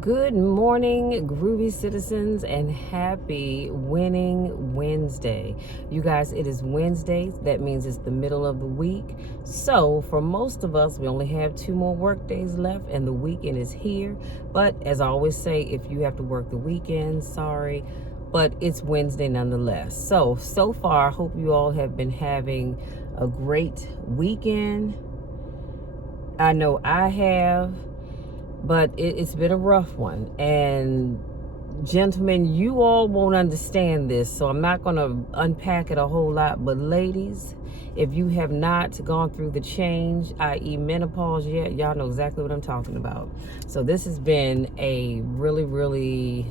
Good morning, groovy citizens, and happy winning Wednesday. You guys, it is Wednesday. That means it's the middle of the week. So, for most of us, we only have 2 more work days left, and the weekend is here. But as I always say, if you have to work the weekend, sorry, but it's Wednesday nonetheless. So far, I hope you all have been having a great weekend. I know I have. But it's been a rough one. And gentlemen, you all won't understand this, so I'm not going to unpack it a whole lot. But ladies, if you have not gone through the change, i.e. menopause yet, y'all know exactly what I'm talking about. So this has been a really, really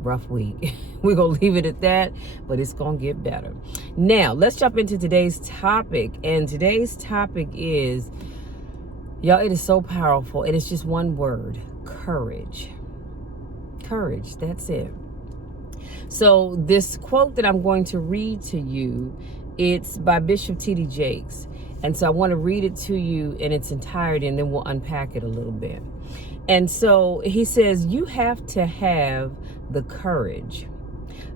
rough week. We're going to leave it at that, but it's going to get better. Now, let's jump into today's topic. And today's topic is, y'all, it is so powerful. It is just one word: courage. Courage, that's it. So this quote that I'm going to read to you, it's by Bishop T.D. Jakes. And so I want to read it to you in its entirety, and then we'll unpack it a little bit. And so he says, you have to have the courage.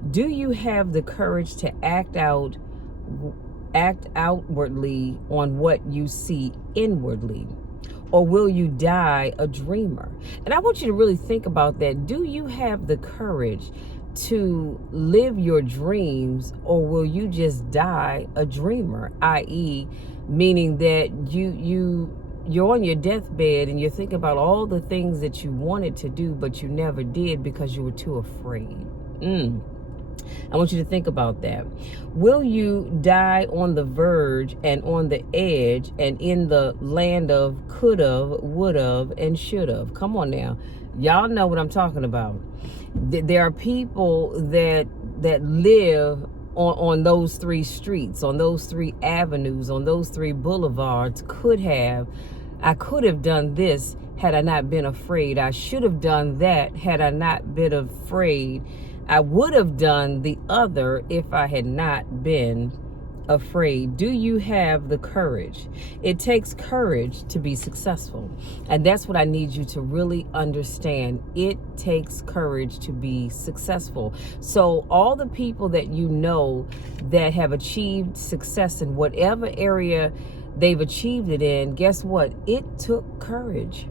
Do you have the courage to act outwardly on what you see inwardly? Or will you die a dreamer? And I want you to really think about that. Do you have the courage to live your dreams, or will you just die a dreamer? I.e., meaning that you're on your deathbed and you're thinking about all the things that you wanted to do, but you never did because you were too afraid. I want you to think about that. Will you die on the verge and on the edge and in the land of could've, would've, and should've? Come on now. Y'all know what I'm talking about. There are people that live on those 3 streets, on those 3 avenues, on those 3 boulevards. I could have done this had I not been afraid. I should have done that had I not been afraid. I would have done the other if I had not been afraid. Do you have the courage? It takes courage to be successful. And that's what I need you to really understand. It takes courage to be successful. So all the people that you know that have achieved success in whatever area they've achieved it in, guess what? It took courage.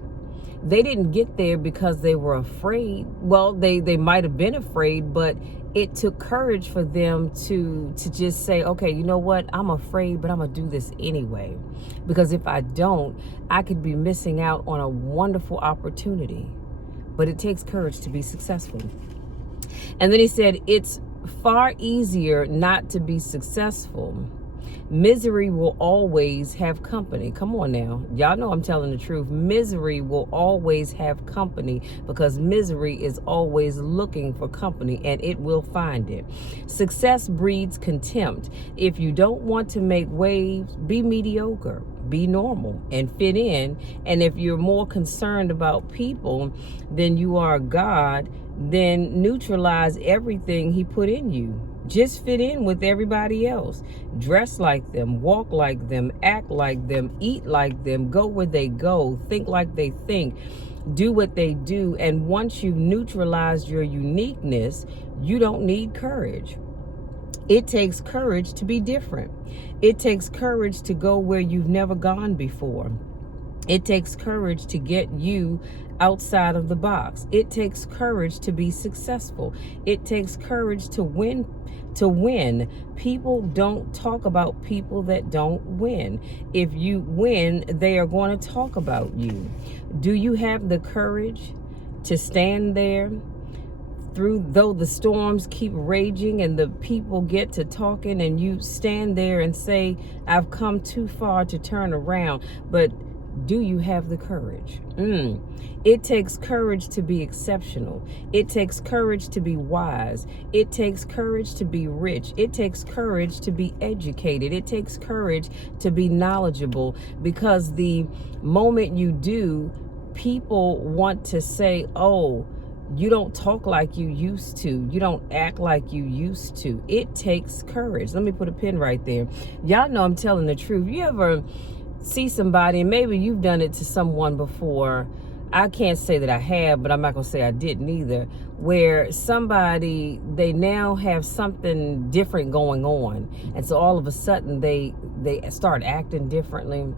They didn't get there because they were afraid. Well, they might have been afraid, but it took courage for them to just say, okay, you know what? I'm afraid, but I'm going to do this anyway. Because if I don't, I could be missing out on a wonderful opportunity. But it takes courage to be successful. And then he said, it's far easier not to be successful. Misery will always have company. Come on now. Y'all know I'm telling the truth. Misery will always have company, because misery is always looking for company, and it will find it. Success breeds contempt. If you don't want to make waves, be mediocre, be normal, and fit in. And if you're more concerned about people than you are God, then neutralize everything he put in you. Just fit in with everybody else. Dress like them, walk like them, act like them, eat like them, go where they go, think like they think, do what they do. And once you've neutralized your uniqueness, you don't need courage. It takes courage to be different. It takes courage to go where you've never gone before. It takes courage to get you outside of the box. It takes courage to be successful. It takes courage to win. People don't talk about people that don't win. If you win, they are going to talk about you. Do you have the courage to stand there though the storms keep raging and the people get to talking, and you stand there and say, I've come too far to turn around? But do you have the courage? It takes courage to be exceptional. It takes courage to be wise. It takes courage to be rich. It takes courage to be educated. It takes courage to be knowledgeable, because the moment you do, people want to say, oh, you don't talk like you used to. You don't act like you used to. It takes courage. Let me put a pin right there. Y'all know I'm telling the truth. You ever see somebody, and maybe you've done it to someone before, I can't say that I have, but I'm not going to say I didn't either, where somebody, they now have something different going on. And so all of a sudden they start acting differently.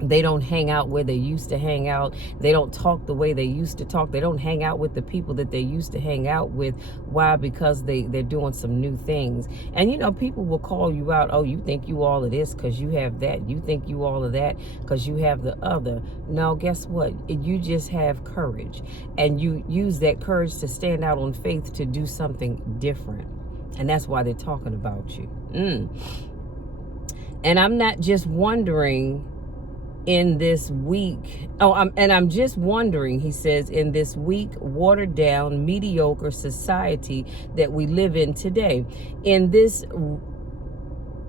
They don't hang out where they used to hang out. They don't talk the way they used to talk. They don't hang out with the people that they used to hang out with. Why? Because they're doing some new things. And, you know, people will call you out. Oh, you think you all of this because you have that. You think you all of that because you have the other. No, guess what? You just have courage. And you use that courage to stand out on faith to do something different. And that's why they're talking about you. And I'm not just wondering in this weak, I'm just wondering, he says, in this weak, watered down, mediocre society that we live in today, in this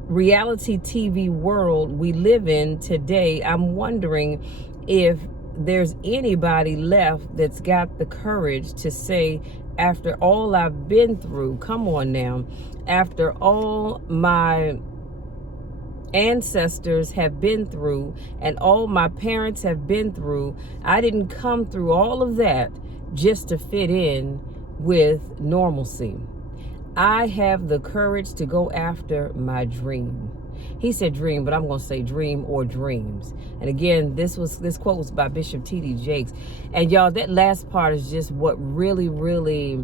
reality TV world we live in today, I'm wondering if there's anybody left that's got the courage to say, after all I've been through, come on now, after all my ancestors have been through and all my parents have been through, I didn't come through all of that just to fit in with normalcy. I have the courage to go after my dream. He said dream, but I'm going to say dream or dreams. And again, this quote was by Bishop T.D. Jakes. And y'all, that last part is just what really, really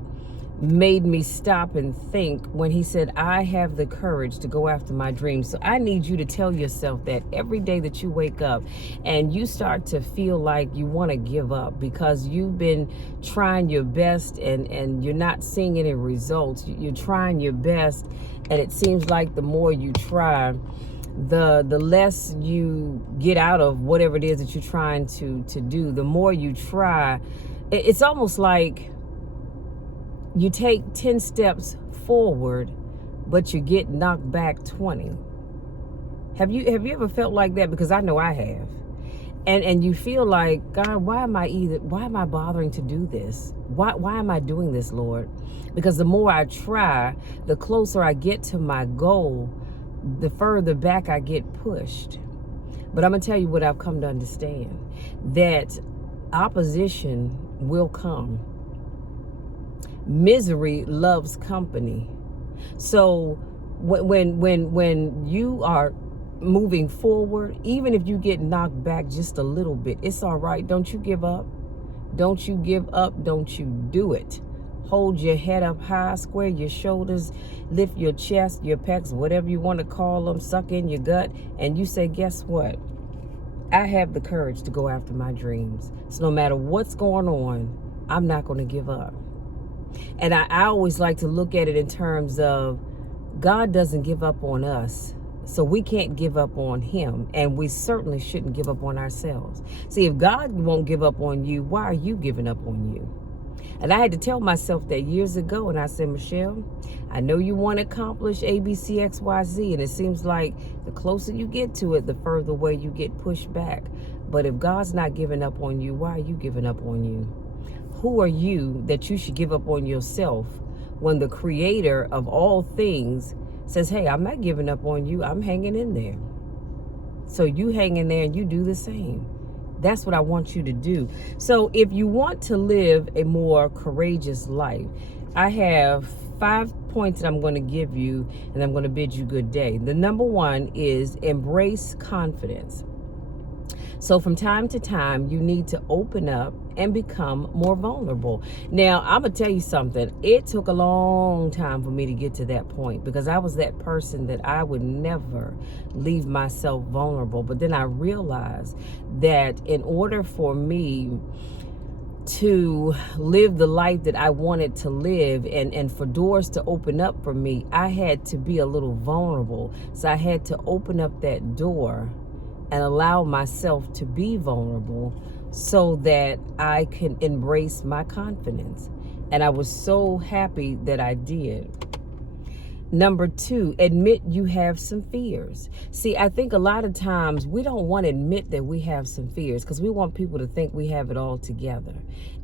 made me stop and think when he said, I have the courage to go after my dreams. So I need you to tell yourself that every day that you wake up and you start to feel like you want to give up because you've been trying your best and you're not seeing any results. You're trying your best, and it seems like the more you try, the less you get out of whatever it is that you're trying to do. The more you try, it's almost like you take 10 steps forward, but you get knocked back 20. Have you ever felt like that? Because I know I have. And you feel like, God, why am I bothering to do this? Why am I doing this, Lord? Because the more I try, the closer I get to my goal, the further back I get pushed. But I'm going to tell you what I've come to understand, that opposition will come. Misery loves company. So when you are moving forward, even if you get knocked back just a little bit, it's all right. Don't you give up. Don't you give up. Don't you do it. Hold your head up high, square your shoulders, lift your chest, your pecs, whatever you want to call them, suck in your gut, and you say, guess what? I have the courage to go after my dreams. So no matter what's going on, I'm not going to give up. And I always like to look at it in terms of God doesn't give up on us, so we can't give up on him, and we certainly shouldn't give up on ourselves. See, if God won't give up on you, why are you giving up on you? And I had to tell myself that years ago, and I said, Michelle, I know you want to accomplish A, B, C, X, Y, Z, and it seems like the closer you get to it, the further away you get pushed back. But if God's not giving up on you, why are you giving up on you? Who are you that you should give up on yourself when the creator of all things says, hey, I'm not giving up on you. I'm hanging in there. So you hang in there and you do the same. That's what I want you to do. So if you want to live a more courageous life, I have 5 points that I'm going to give you, and I'm going to bid you good day. The number one is embrace confidence. So from time to time, you need to open up and become more vulnerable. Now, I'm going to tell you something. It took a long time for me to get to that point, because I was that person that I would never leave myself vulnerable. But then I realized that in order for me to live the life that I wanted to live, and for doors to open up for me, I had to be a little vulnerable. So I had to open up that door and allow myself to be vulnerable so that I can embrace my confidence. And I was so happy that I did. Number two, admit you have some fears. See, I think a lot of times we don't want to admit that we have some fears because we want people to think we have it all together.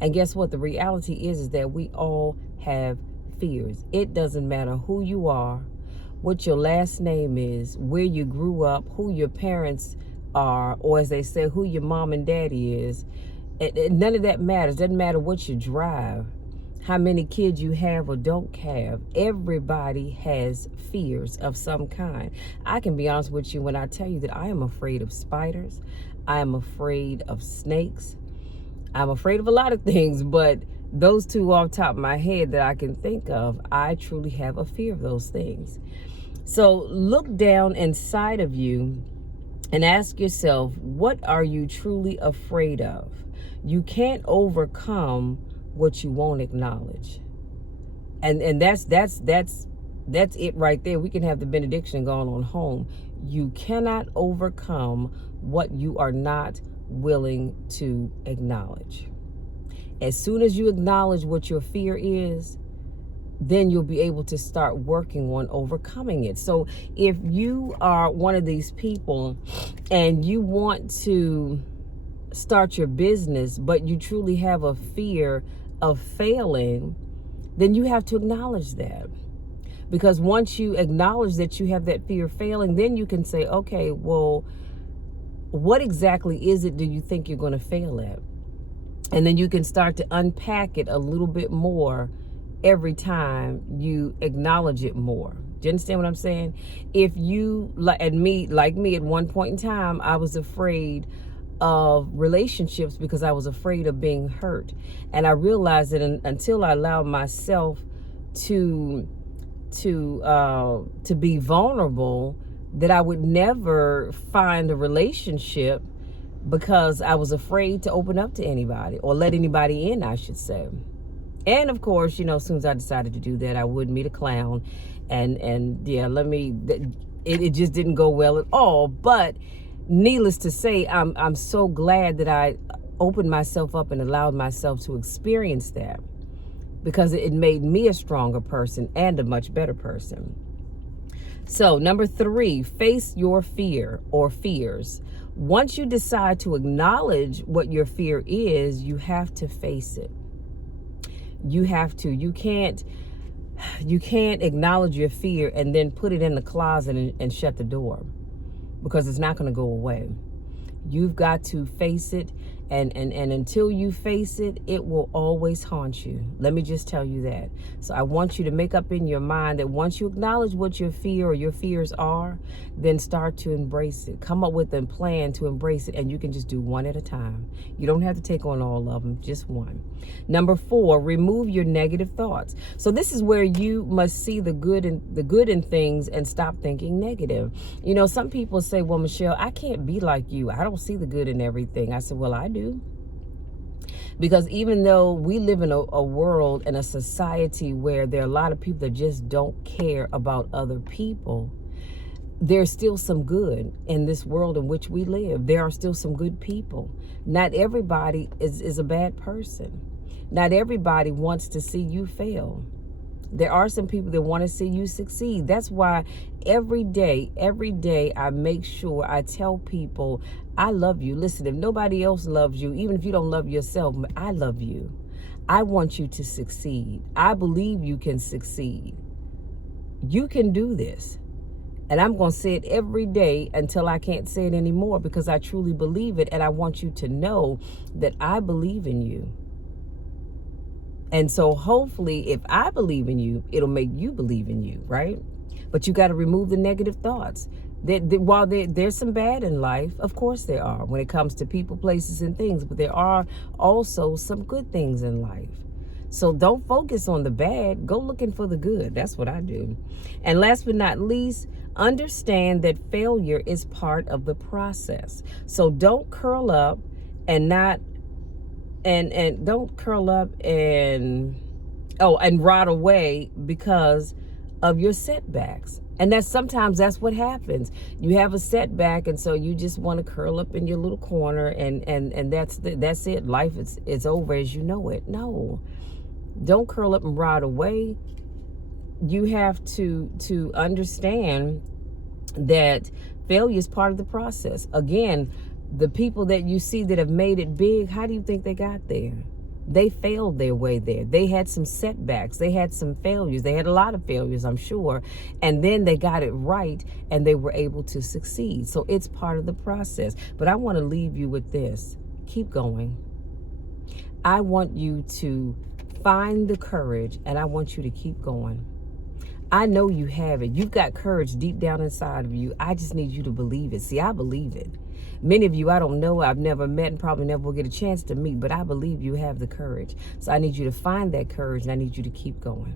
And guess what? The reality is that we all have fears. It doesn't matter who you are, what your last name is, where you grew up, who your parents are, or as they say, who your mom and daddy is. None of that matters. Doesn't matter what you drive, how many kids you have or don't have. Everybody has fears of some kind. I can be honest with you when I tell you that I am afraid of spiders. I am afraid of snakes. I'm afraid of a lot of things, but those two off the top of my head that I can think of, I truly have a fear of those things. So look down inside of you and ask yourself, what are you truly afraid of? You can't overcome what you won't acknowledge. And that's it right there. We can have the benediction going on home. You cannot overcome what you are not willing to acknowledge. As soon as you acknowledge what your fear is, then you'll be able to start working on overcoming it. So if you are one of these people and you want to start your business, but you truly have a fear of failing, then you have to acknowledge that. Because once you acknowledge that you have that fear of failing, then you can say, okay, well, what exactly is it do you think you're going to fail at? And then you can start to unpack it a little bit more every time you acknowledge it more. Do you understand what I'm saying? If you, like me, at one point in time, I was afraid of relationships because I was afraid of being hurt. And I realized that until I allowed myself to be vulnerable, that I would never find a relationship because I was afraid to open up to anybody or let anybody in, I should say. And of course, as soon as I decided to do that, I would meet a clown, and yeah, it just didn't go well at all. But needless to say, I'm so glad that I opened myself up and allowed myself to experience that, because it made me a stronger person and a much better person. So number 3, face your fear or fears. Once you decide to acknowledge what your fear is, you have to face it. You have to. You can't acknowledge your fear and then put it in the closet and shut the door, because it's not going to go away. You've got to face it, and until you face it, it will always haunt you. Let me just tell you that. So I want you to make up in your mind that once you acknowledge what your fear or your fears are, then start to embrace it. Come up with a plan to embrace it, and you can just do one at a time. You don't have to take on all of them, just one. Number 4, remove your negative thoughts. So this is where you must see the good in things and stop thinking negative. Some people say, well, Michelle, I can't be like you. I don't see the good in everything. I said, well, I do. Because even though we live in a world and a society where there are a lot of people that just don't care about other people, there's still some good in this world in which we live. There are still some good people. Not everybody is a bad person. Not everybody wants to see you fail. There are some people that want to see you succeed. That's why every day, I make sure I tell people, I love you. Listen, if nobody else loves you, even if you don't love yourself, I love you. I want you to succeed. I believe you can succeed. You can do this. And I'm going to say it every day until I can't say it anymore, because I truly believe it. And I want you to know that I believe in you. And so hopefully, if I believe in you, it'll make you believe in you, right? But you got to remove the negative thoughts. While there's some bad in life, of course there are, when it comes to people, places, and things. But there are also some good things in life. So don't focus on the bad. Go looking for the good. That's what I do. And last but not least, understand that failure is part of the process. So don't curl up and not and don't curl up and rot away because of your setbacks. And sometimes that's what happens. You have a setback, and so you just want to curl up in your little corner, and that's it. Life is over as you know it. No, don't curl up and rot away. You have to understand that failure is part of the process. Again, the people that you see that have made it big, how do you think they got there? They failed their way there. They had some setbacks. They had some failures. They had a lot of failures, I'm sure. And then they got it right, and they were able to succeed. So it's part of the process. But I want to leave you with this. Keep going. I want you to find the courage, and I want you to keep going. I know you have it. You've got courage deep down inside of you. I just need you to believe it. See, I believe it. Many of you I don't know, I've never met, and probably never will get a chance to meet, but I believe you have the courage. So I need you to find that courage, and I need you to keep going.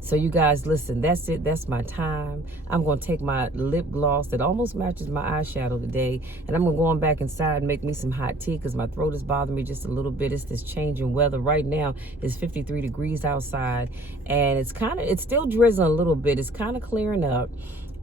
So you guys, listen, that's it. That's my time. I'm going to take my lip gloss that almost matches my eyeshadow today, and I'm going to go on back inside and make me some hot tea because my throat is bothering me just a little bit. It's this changing weather. Right now, it's 53 degrees outside, and it's still drizzling a little bit. It's kind of clearing up.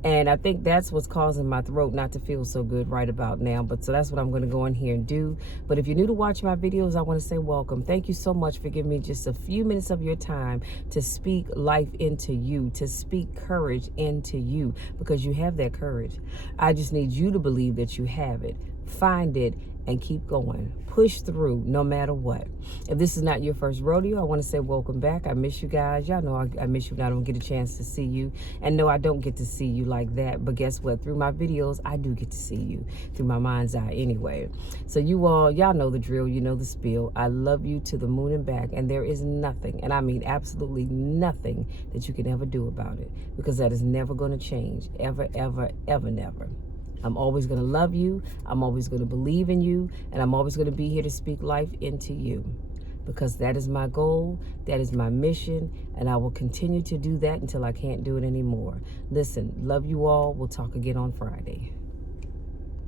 And I think that's what's causing my throat not to feel so good right about now. But so that's what I'm going to go in here and do. But if you're new to watch my videos, I want to say welcome. Thank you so much for giving me just a few minutes of your time to speak life into you, to speak courage into you, because you have that courage. I just need you to believe that you have it. Find it and keep going. Push through no matter what. If this is not your first rodeo, I want to say welcome back. I miss you guys. Y'all know I miss you when I don't get a chance to see you. And no, I don't get to see you like that. But guess what? Through my videos, I do get to see you through my mind's eye anyway. So y'all know the drill. You know the spiel. I love you to the moon and back. And there is nothing, and I mean absolutely nothing, that you can ever do about it. Because that is never going to change. Ever, ever, ever, never. I'm always going to love you. I'm always going to believe in you. And I'm always going to be here to speak life into you. Because that is my goal. That is my mission. And I will continue to do that until I can't do it anymore. Listen, love you all. We'll talk again on Friday.